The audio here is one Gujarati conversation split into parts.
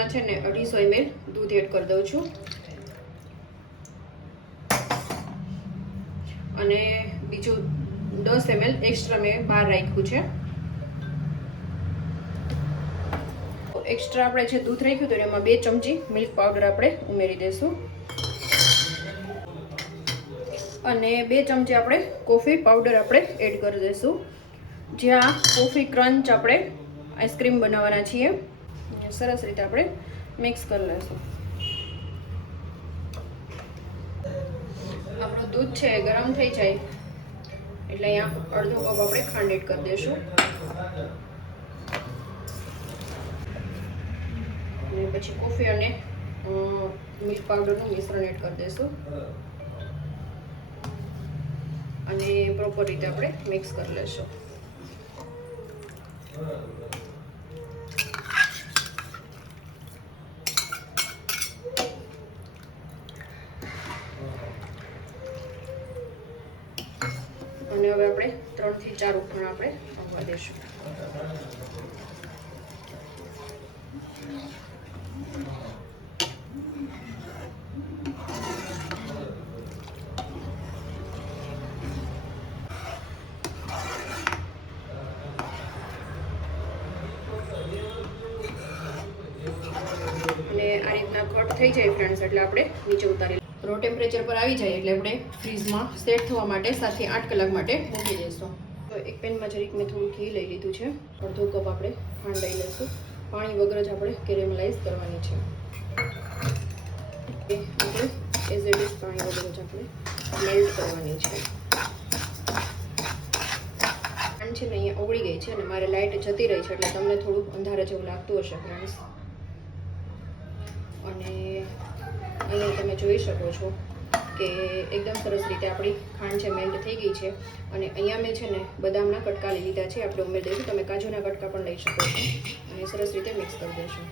એમાં છે ને 250 ml દૂધ એડ કરી દઉં છું અને બીજું 10 ml એક્સ્ટ્રા મેં બહાર રાખ્યું છે. એક્સ્ટ્રા આપણે જે દૂધ રાખ્યું હતું એમાં 2 ચમચી મિલ્ક પાવડર આપણે ઉમેરી દઈશું અને 2 ચમચી આપણે કોફી પાવડર આપણે એડ કરી દઈશું. જ્યાં કોફી ક્રંચ આપણે આઈસ્ક્રીમ બનાવવાના છીએ. સરસ રીતે આપણે મિક્સ કરી લઈશું. આપણું દૂધ છે ગરમ થઈ જાય એટલે અહીંયા અડધો કપ આપણે ખાંડ એડ કરી દઈશું અને પછી કોફી અને મિલ્ક પાવડરનું મિશ્રણ એડ કરી દઈશું અને પ્રોપર રીતે આપણે મિક્સ કરી લઈશું. અને હવે આપણે 3 થી 4 ઉફાણ આપણે આવવા દઈશું. અને આ રીતના કટ થઈ જાય ફ્રેન્ડ્સ એટલે આપણે નીચે ઉતારી રો ટેમ્પરેચર પર આવી જાય એટલે આપણે ફ્રીઝમાં સેટ થવા માટે 7 થી 8 કલાક માટે મૂકી દઈશું. તો એક પેનમાં જરીક મેં થોડું ઘી લઈ લીધું છે. અડધો કપ આપણે ખાંડ લઈ લઈશું. પાણી વગર જ આપણે કેરેમલાઇઝ કરવાની છે. આપણે એઝ ઇટ ઇઝ પાણી વગર જ આપણે મેલ્ટ કરવાની છે. ખાંડ છે ને અહીંયા ઓગળી ગઈ છે અને મારે લાઇટ જતી રહી છે એટલે તમને થોડુંક અંધારા જેવું લાગતું હશે ફ્રેન્ડ્સ. અને અહીંયા તમે જોઈ શકો છો કે એકદમ સરસ રીતે આપણી ખાંડ છે મેલ્ટ થઈ ગઈ છે. અને અહીંયા મેં છે ને બદામના કટકા લઈ લીધા છે આપણે ઉમેરી દઈશું. તમે કાજુના કટકા પણ લઈ શકો છો અને સરસ રીતે મિક્સ કરી દઈશું.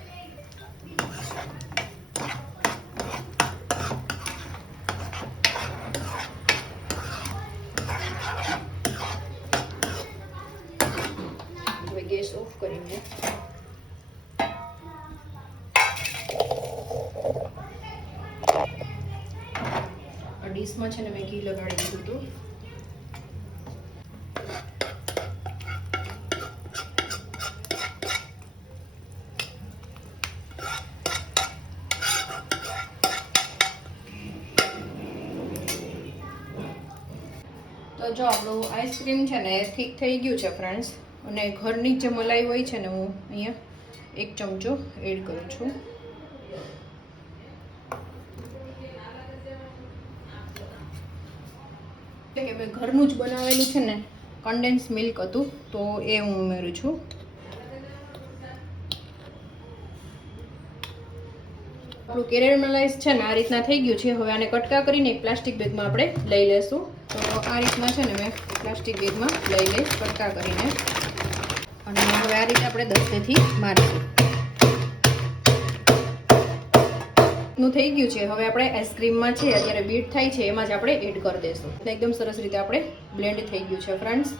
હવે ગેસ ઓફ કરીને ડીશમાં છે ને મેં ઘી લગાડી દીધું હતું. તો જો આપણું આઈસ્ક્રીમ છે ને ઠીક થઈ ગયું છે ફ્રેન્ડ્સ. અને ઘરની જે મલાઈ હોય છે ને હું અહીંયા 1 ચમચો એડ કરું છું. કે મેં ઘરનું જ બનાવેલું છે ને કન્ડેન્સ મિલ્ક હતું તો એ હું ઉમેરું છું. આપણું કેરેમલાઇઝ છે ને આ રીતના થઈ ગયું છે. હવે આને કટકા કરીને એક પ્લાસ્ટિક બેગમાં આપણે લઈ લઈશું. તો આ રીતના છે ને મેં પ્લાસ્ટિક બેગમાં લઈ લઈશ કટકા કરીને અને હવે આ રીતે આપણે દસ્તેથી મારીશું. નું થઈ ગયું છે. હવે આપણે આઈસ્ક્રીમમાં છે અત્યારે બીટ થાય છે એમાં જ આપણે એડ કરી દઈશું. એકદમ સરસ રીતે આપણે બ્લેન્ડ થઈ ગયું છે ફ્રેન્ડ્સ.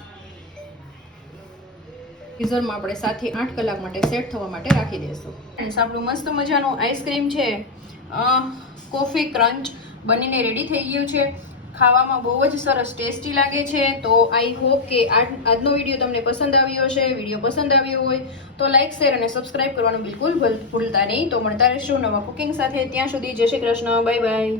ફ્રીઝરમાં આપણે 7 થી 8 કલાક માટે સેટ થવા માટે રાખી દઈશું. ફ્રેન્ડ્સ આપણું મસ્ત મજાનું આઈસ્ક્રીમ છે કોફી ક્રંચ બનીને રેડી થઈ ગયું છે. ખાવામાં બહુ જ સરસ ટેસ્ટી લાગે છે. તો આઈ હોપ કે આજનો વિડીયો તમને પસંદ આવ્યો હશે. વિડીયો પસંદ આવ્યો હોય તો લાઇક શેર અને સબસ્ક્રાઇબ કરવાનું બિલકુલ ભૂલતા નહીં. તો મળતા રહેશું નવા કુકિંગ સાથે. ત્યાં સુધી જય શ્રી કૃષ્ણ. Bye bye.